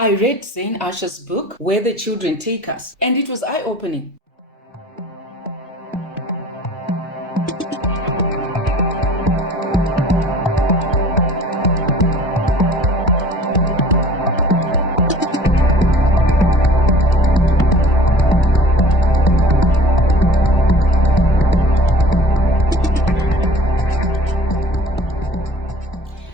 I read Zain Asher's book, Where the Children Take Us, and it was eye-opening.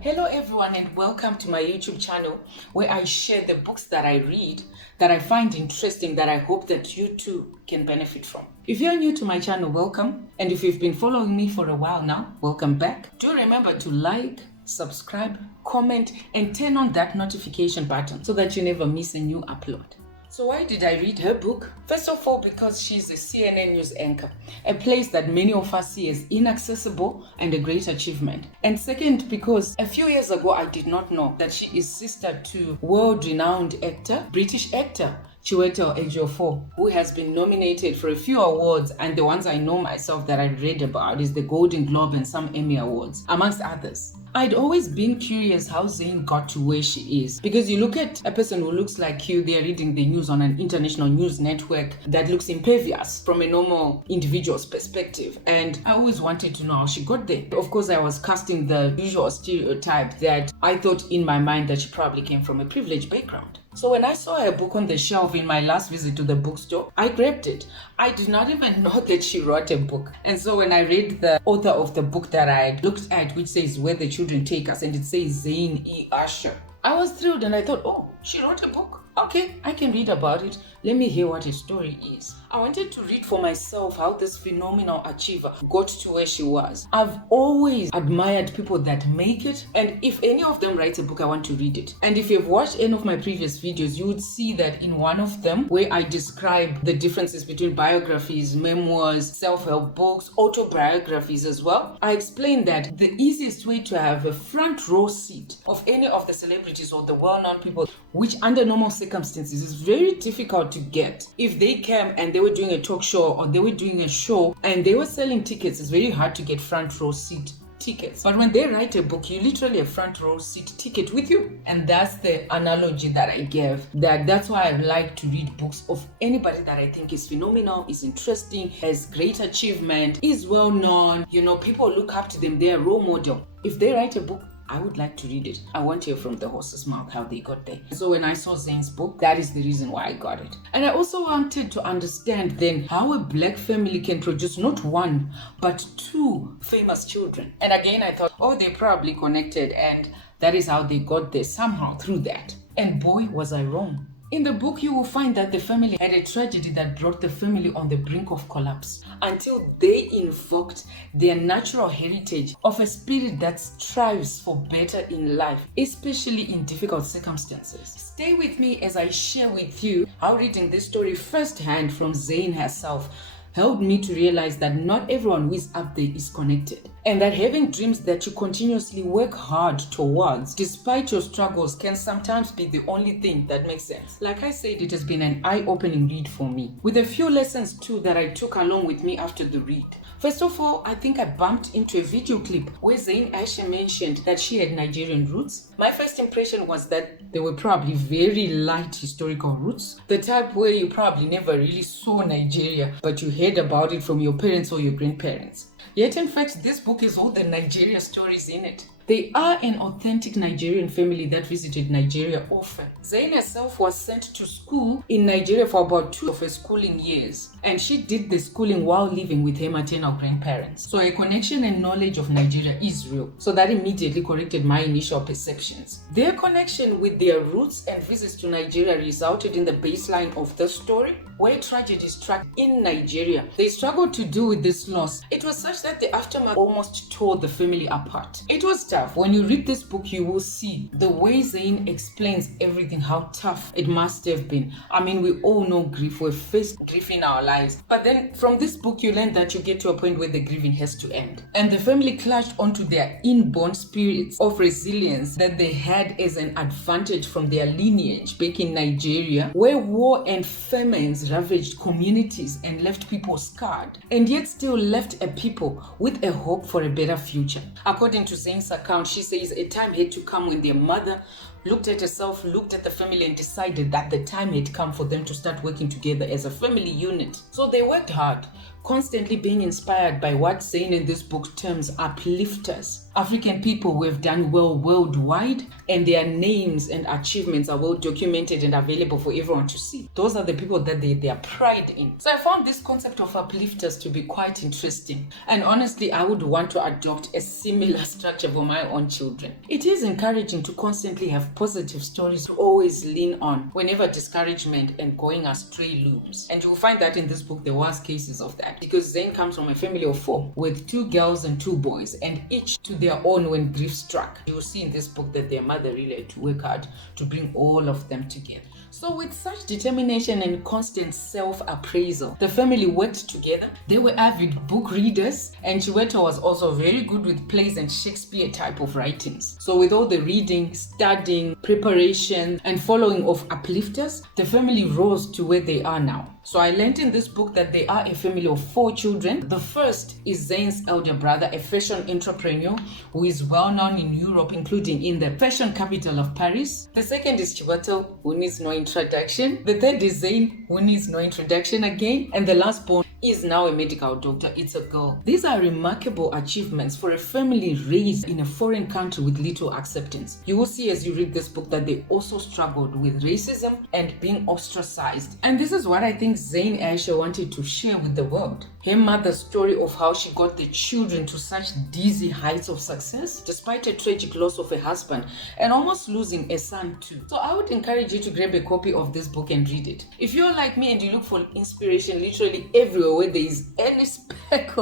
Hello everyone and welcome to my YouTube channel where I share the books that I read, that I find interesting, that I hope that you too can benefit from. If you're new to my channel, welcome. And if you've been following me for a while now, welcome back. Do remember to like, subscribe, comment, and turn on that notification button so that you never miss a new upload. So why did I read her book? First of all, because she's a CNN news anchor, a place that many of us see as inaccessible and a great achievement. And second, because a few years ago, I did not know that she is sister to world-renowned actor, British actor, Chiwetel Ejiofor, who has been nominated for a few awards, and the ones I know myself that I read about is the Golden Globe and some Emmy Awards, amongst others. I'd always been curious how Zain got to where she is, because you look at a person who looks like you, they're reading the news on an international news network that looks impervious from a normal individual's perspective, and I always wanted to know how she got there. Of course, I was casting the usual stereotype that I thought in my mind that she probably came from a privileged background. So when I saw her book on the shelf in my last visit to the bookstore, I grabbed it. I did not even know that she wrote a book. And so when I read the author of the book that I looked at, which says Where the Children Take Us, and it says Zain Asher, I was thrilled and I thought, oh, she wrote a book. Okay, I can read about it. Let me hear what her story is. I wanted to read for myself how this phenomenal achiever got to where she was. I've always admired people that make it, and if any of them write a book, I want to read it. And if you've watched any of my previous videos, you would see that in one of them, where I describe the differences between biographies, memoirs, self-help books, autobiographies as well, I explained that the easiest way to have a front row seat of any of the celebrities or the well-known people, which under normal circumstances is very difficult to get. If they came and they were doing a talk show or they were doing a show and they were selling tickets, it's very hard to get front row seat tickets. But when they write a book, you literally have front row seat ticket with you. And that's the analogy that I gave. That's why I like to read books of anybody that I think is phenomenal, is interesting, has great achievement, is well known. You know, people look up to them, they're a role model. If they write a book, I would like to read it. I want to hear from the horse's mouth how they got there. So when I saw Zain's book, that is the reason why I got it. And I also wanted to understand then how a black family can produce not one, but two famous children. And again, I thought, oh, they're probably connected, and that is how they got there, somehow through that. And boy, was I wrong. In the book, you will find that the family had a tragedy that brought the family on the brink of collapse until they invoked their natural heritage of a spirit that strives for better in life, especially in difficult circumstances. Stay with me as I share with you how reading this story firsthand from Zain herself helped me to realize that not everyone who is up there is connected, and that having dreams that you continuously work hard towards despite your struggles can sometimes be the only thing that makes sense. Like I said, it has been an eye-opening read for me, with a few lessons too that I took along with me after the read. First of all, I think I bumped into a video clip where Zain Asher mentioned that she had Nigerian roots. My first impression was that they were probably very light historical roots, the type where you probably never really saw Nigeria, but you heard about it from your parents or your grandparents. Yet in fact, this book is all the Nigeria stories in it. They are an authentic Nigerian family that visited Nigeria often. Zain herself was sent to school in Nigeria for about 2 of her schooling years, and she did the schooling while living with her maternal grandparents. So a connection and knowledge of Nigeria is real. So that immediately corrected my initial perceptions. Their connection with their roots and visits to Nigeria resulted in the baseline of the story, where tragedy struck in Nigeria. They struggled to deal with this loss. It was such that the aftermath almost tore the family apart. It was tough. When you read this book, you will see the way Zain explains everything, how tough it must have been. I mean, we all know grief. We've faced grief in our lives. But then from this book, you learn that you get to a point where the grieving has to end. And the family clutched onto their inborn spirits of resilience that they had as an advantage from their lineage back in Nigeria, where war and famines ravaged communities and left people scarred, and yet still left a people with a hope for a better future. According to Zain's account, she says a time had to come when their mother looked at herself, looked at the family, and decided that the time had come for them to start working together as a family unit. So they worked hard, constantly being inspired by what Zain in this book terms uplifters. African people who have done well worldwide, and their names and achievements are well documented and available for everyone to see. Those are the people that they are pride in. So I found this concept of uplifters to be quite interesting. And honestly, I would want to adopt a similar structure for my own children. It is encouraging to constantly have positive stories to always lean on whenever discouragement and going astray looms. And you will find that in this book there was cases of that, because Zain comes from a family of 4 with 2 girls and 2 boys, and each to their own when grief struck. You will see in this book that their mother really had to work hard to bring all of them together. So with such determination and constant self-appraisal, the family worked together. They were avid book readers, and Chiweto was also very good with plays and Shakespeare type of writings. So with all the reading, studying, preparation, and following of uplifters, the family rose to where they are now. So I learned in this book that they are a family of 4 children. The first is Zain's elder brother, a fashion entrepreneur who is well known in Europe, including in the fashion capital of Paris. The second is Chiweto, who needs no introduction. The third is Zain, who needs no introduction again. And the last born is now a medical doctor. It's a girl. These are remarkable achievements for a family raised in a foreign country with little acceptance. You will see as you read this book that they also struggled with racism and being ostracized. And this is what I think Zain Asher wanted to share with the world. Her mother's story of how she got the children to such dizzy heights of success despite a tragic loss of a husband and almost losing a son too. So I would encourage you to grab a copy of this book and read it. If you're like me and you look for inspiration literally everywhere where there is any speck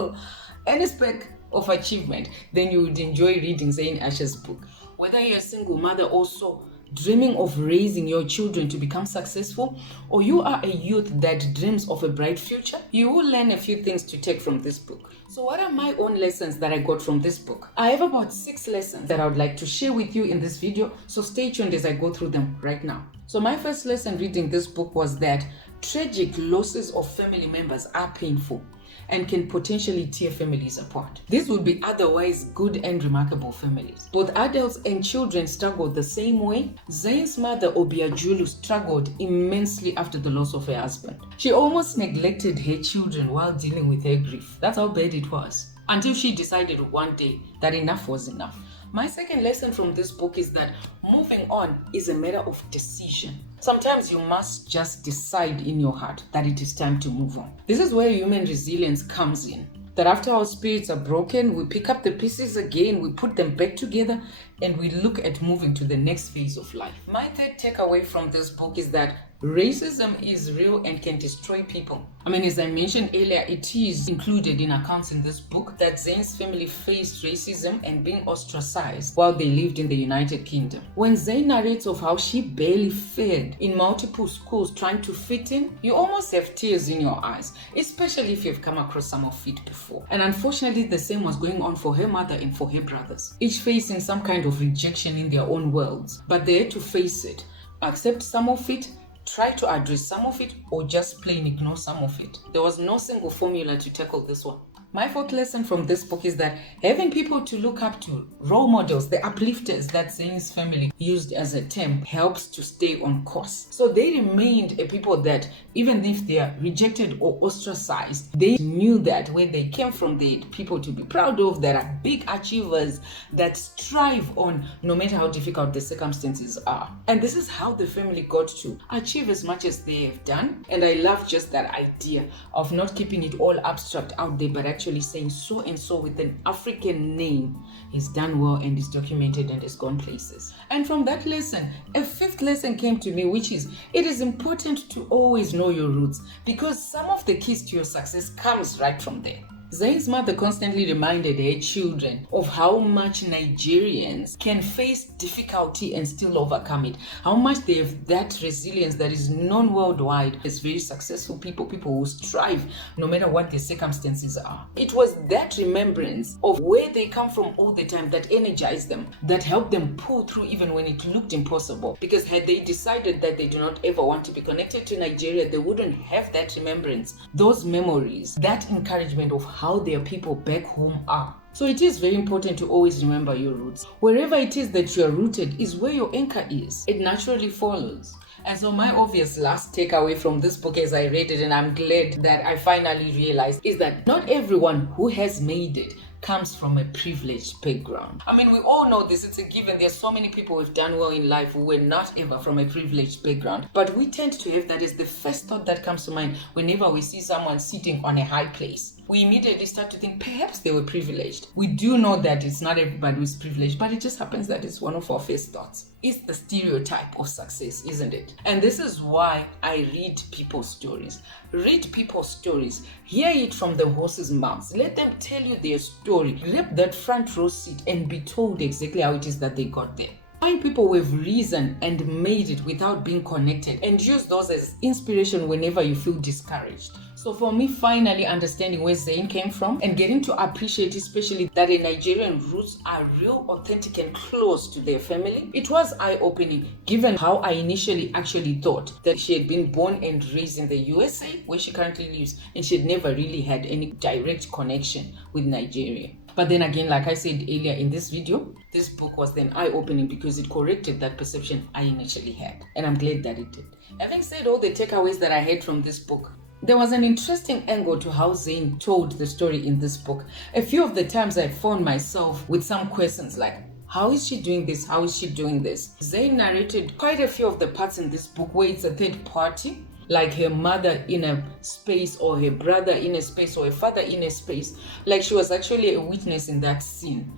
of achievement, then you would enjoy reading Zain Asher's book. Whether you're a single mother also dreaming of raising your children to become successful, or you are a youth that dreams of a bright future, you will learn a few things to take from this book. So what are my own lessons that I got from this book? I have about 6 lessons that I would like to share with you in this video, so stay tuned as I go through them right now. So my first lesson reading this book was that tragic losses of family members are painful and can potentially tear families apart. These would be otherwise good and remarkable families. Both adults and children struggled the same way. Zain's mother, Obiajulu, struggled immensely after the loss of her husband. She almost neglected her children while dealing with her grief. That's how bad it was. Until she decided one day that enough was enough. My second lesson from this book is that moving on is a matter of decision. Sometimes you must just decide in your heart that it is time to move on. This is where human resilience comes in. That after our spirits are broken, we pick up the pieces again, we put them back together, and we look at moving to the next phase of life. My third takeaway from this book is that racism is real and can destroy people. As I mentioned earlier, it is included in accounts in this book that Zain's family faced racism and being ostracized while they lived in the United Kingdom. When Zain narrates of how she barely fared in multiple schools trying to fit in, you almost have tears in your eyes, especially if you've come across some of it before. And unfortunately, the same was going on for her mother and for her brothers, each facing some kind of rejection in their own worlds. But they had to face it, accept some of it, try to address some of it, or just plain ignore some of it. There was no single formula to tackle this one. My fourth lesson from this book is that having people to look up to, role models, the uplifters that Zain's family used as a term, helps to stay on course. So they remained a people that, even if they are rejected or ostracized, they knew that where they came from, they had people to be proud of, that are big achievers, that strive on no matter how difficult the circumstances are. And this is how the family got to achieve as much as they have done. And I love just that idea of not keeping it all abstract out there, but actually saying so and so with an African name is done well and is documented and has gone places. And from that lesson, a fifth lesson came to me, which is it is important to always know your roots, because some of the keys to your success comes right from there. Zain's mother constantly reminded her children of how much Nigerians can face difficulty and still overcome it. How much they have that resilience that is known worldwide as very successful people who strive no matter what the circumstances are. It was that remembrance of where they come from all the time that energized them, that helped them pull through even when it looked impossible. Because had they decided that they do not ever want to be connected to Nigeria, they wouldn't have that remembrance, those memories, that encouragement of how how their people back home are. So it is very important to always remember your roots. Wherever it is that you are rooted is where your anchor is. It naturally follows. And so my obvious last takeaway from this book as I read it, and I'm glad that I finally realized, is that not everyone who has made it comes from a privileged background. I mean, we all know this, it's a given. There's so many people who've done well in life who were not ever from a privileged background. But we tend to have that as the first thought that comes to mind whenever we see someone sitting on a high place. We immediately start to think perhaps they were privileged. We do know that it's not everybody who's privileged, but it just happens that it's one of our first thoughts. It's the stereotype of success, isn't it? And this is why I read people's stories. Read people's stories. Hear it from the horse's mouths. Let them tell you their story. Grab that front row seat and be told exactly how it is that they got there. Find people who have risen and made it without being connected, and use those as inspiration whenever you feel discouraged. So for me, finally understanding where Zain came from and getting to appreciate especially that the Nigerian roots are real, authentic and close to their family, it was eye-opening given how I initially actually thought that she had been born and raised in the USA where she currently lives, and she had never really had any direct connection with Nigeria. But then again, like I said earlier in this video, this book was then eye-opening because it corrected that perception I initially had. And I'm glad that it did. Having said all the takeaways that I had from this book, there was an interesting angle to how Zain told the story in this book. A few of the times I found myself with some questions like, how is she doing this? How is she doing this? Zain narrated quite a few of the parts in this book where it's a third party, like her mother in a space or her brother in a space or her father in a space, like she was actually a witness in that scene,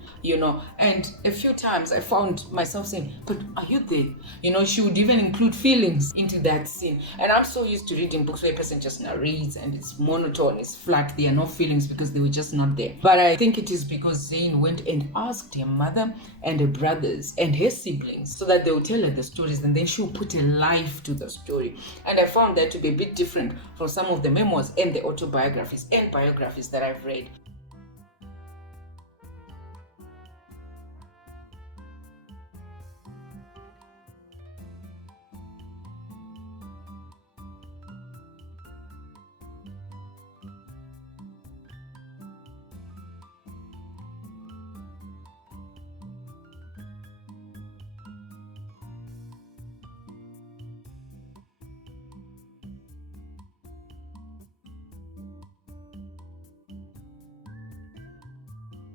and a few times I found myself saying, but are you there? She would even include feelings into that scene, and I'm so used to reading books where a person just narrates and it's monotone, it's flat, there are no feelings because they were just not there. But I think it is because Zain went and asked her mother and her brothers and her siblings so that they would tell her the stories, and then she would put a life to the story. And I found that to be a bit different from some of the memoirs and the autobiographies and biographies that I've read.